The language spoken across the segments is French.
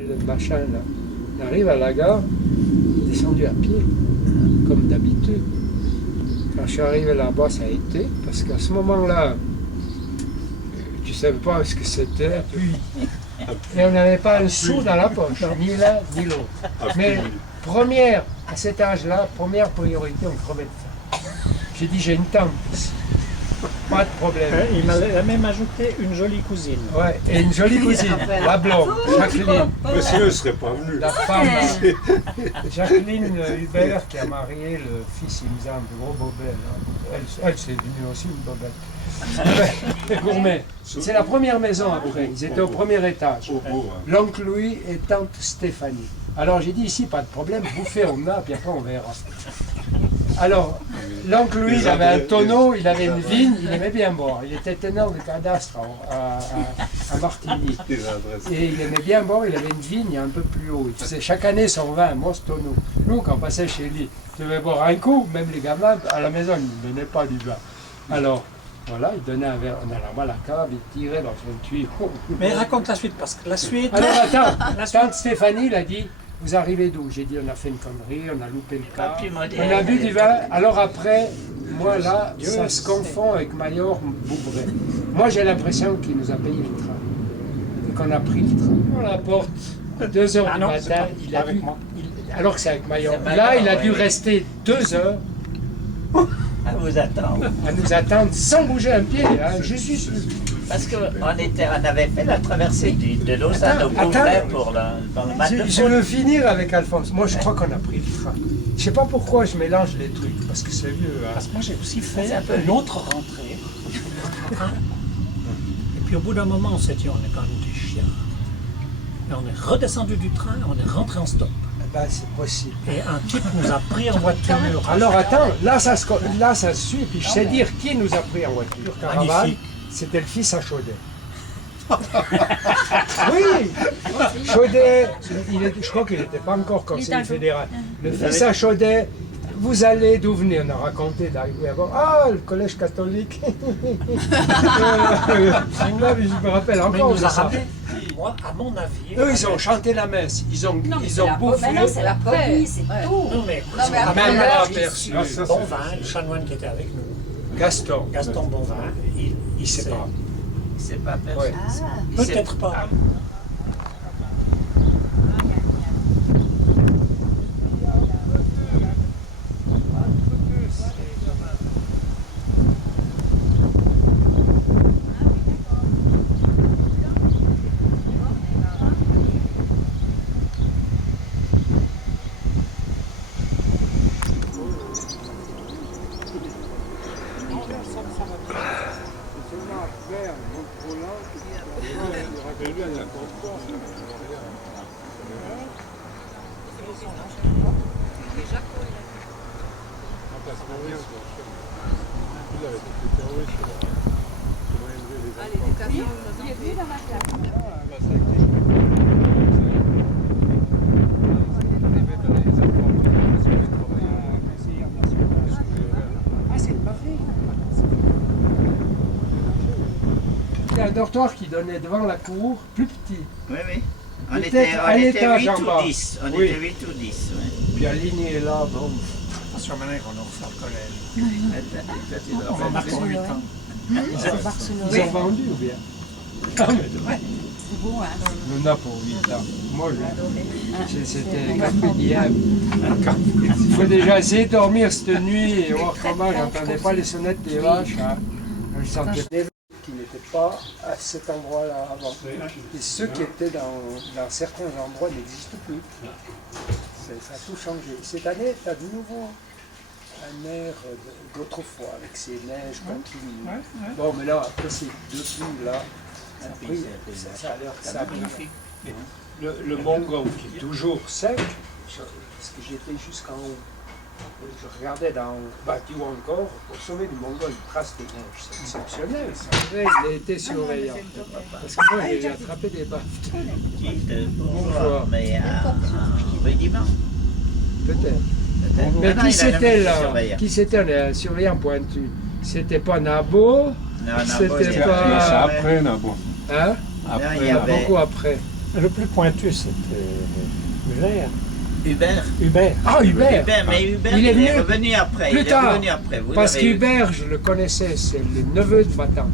le machin là. On arrive à la gare, descendu à pied, comme d'habitude. Quand je suis arrivé là-bas, ça a été, parce qu'à ce moment-là, tu ne savais pas ce que c'était. Et on n'avait pas un sou dans la poche, ni l'un ni l'autre. Mais à cet âge-là, première priorité, on crevait de faim. J'ai dit, j'ai une tante ici. Pas de problème. Il m'a même ajouté une jolie cousine. Ouais, et une jolie cousine, la blonde, Jacqueline. Monsieur ne serait pas venu. La femme, Jacqueline Hubert, qui a marié le fils, il me semble, de gros Bobel. Elle c'est venue aussi, une Bobel. Gourmet. C'est la première maison après, ils étaient au premier étage. L'oncle Louis et tante Stéphanie. Alors j'ai dit ici, pas de problème, bouffer on a, puis après on verra. Alors, l'oncle Louis, il avait un tonneau, il avait une vigne, il aimait bien boire. Il était tenant de cadastre à Martigny. Et il aimait bien boire, il avait une vigne un peu plus haut. Il faisait chaque année son vin, moi ce tonneau. Nous, quand on passait chez lui, il devait boire un coup, même les gamins, à la maison, ils ne donnaient pas du vin. Alors, voilà, il donnait un verre, on allait à la cave, il tirait dans son tuyau. Mais raconte la suite, parce que la suite... Alors attends, tante Stéphanie, il a dit... Vous arrivez d'où? J'ai dit, on a fait une connerie, on a loupé le cas. On a bu du vin. Alors après, moi là, ça se confond avec Mayor Boubret. Moi j'ai l'impression qu'il nous a payé le train. Et qu'on a pris le train. On la porte à 2 heures du matin. Il a vu, alors que c'est avec Mayor. Là, il a dû rester 2 heures. À vous attendre. À nous attendre sans bouger un pied. Hein. Je suis... Parce qu'on avait fait la traversée de Lausanne au Bourget pour le match de Je veux finir avec Alphonse. Moi, je crois qu'on a pris le train. Je ne sais pas pourquoi je mélange les trucs, parce que c'est vieux. Hein. Parce que moi, j'ai aussi fait une autre rentrée. Et puis, au bout d'un moment, on s'est dit, on est quand même des chiens. Et on est redescendu du train, on est rentré en stop. Ben, c'est possible. Et un type nous a pris en voiture. Alors, attends, là, ça se suit. Puis, je sais dire qui nous a pris en voiture. Caravane. C'était le fils à Chaudet. Oui, Chaudet, je crois qu'il n'était pas encore conseiller fédéral. Le fils à Chaudet, vous allez d'où venez? On a raconté d'arriver à voir. Ah, le collège catholique. Je me rappelle encore de ça. Moi, à mon avis... Eux, ils ont chanté la messe. Ils ont bouffé. Non, c'est la police, c'est tout. Non, mais même là, aperçu. Bonvin, le chanoine qui était avec nous. Gaston Bonvin, il sait pas. Il s'est pas perçu. Ouais. Peut-être pas. Il y a un dortoir qui donnait devant la cour, plus petit. Oui, oui. On Peut-être était à 8 en bas. ou 10. On Oui. était 8 ou 10, oui. Puis Aligné est là, bon. Attention, maintenant qu'on nous refait le collège. On va marquer 8 ans. Ils ont vendu ou bien? Ah, mais C'est beau, hein? on a pour 8 ans. Moi, c'était carpe diem. Il faut déjà essayer de dormir cette nuit et voir comment j'entendais pas les sonnettes des vaches. Hein. Je sentais des qui n'étaient pas à cet endroit-là avant. Et ceux qui étaient dans certains endroits n'existent plus. Ça a tout changé. Cette année, tu as de nouveau un air d'autrefois, avec ces neiges continues. Bon, mais là, après, c'est depuis là. Ça a l'air ça a magnifique. Le Mongol qui est toujours sec, parce que j'étais jusqu'en haut. Je regardais dans Bâti ou encore, au sommet du Mongol, une trace de neige. C'est exceptionnel, ça. Il a été surveillant. Parce que moi, j'ai attrapé des baffes. Bonjour. Mais un rudiment. Peut-être. Mais qui c'était là? Qui c'était le surveillant pointu? C'était pas Nabo? Non, C'était C'est pas... après, Nabo. Hein? Il y avait Beaucoup après. Le plus pointu, c'était Muller. Hubert. Ah, Hubert. Mais Hubert, Il est venu revenu après. plus il est tard, revenu après. Vous parce l'avez eu. qu'Hubert, je le connaissais, c'est le neveu de ma tante.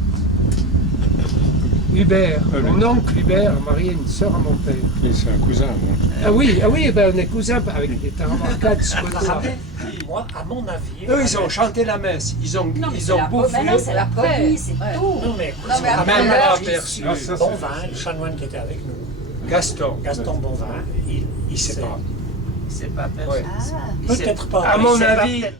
Hubert, mon oncle Hubert a marié une sœur à mon père. Et c'est un cousin, moi. Ah oui, ben on est cousins avec des remarquables de ce côté-là. Moi, à mon avis... Eux, ils ont chanté la messe, ils ont bouffé. Maintenant, c'est la police, c'est tout. Non, mais Non, mais à après, mon là, avis, aperçu. Ah, ça, Bonvin, le chanoine qui était avec nous, Gaston. Gaston Bonvin, il Il sait pas. Il s'est pas perçu. Ouais. Ah. Il s'est- Peut-être pas. À il mon s'est pas avis, peut-être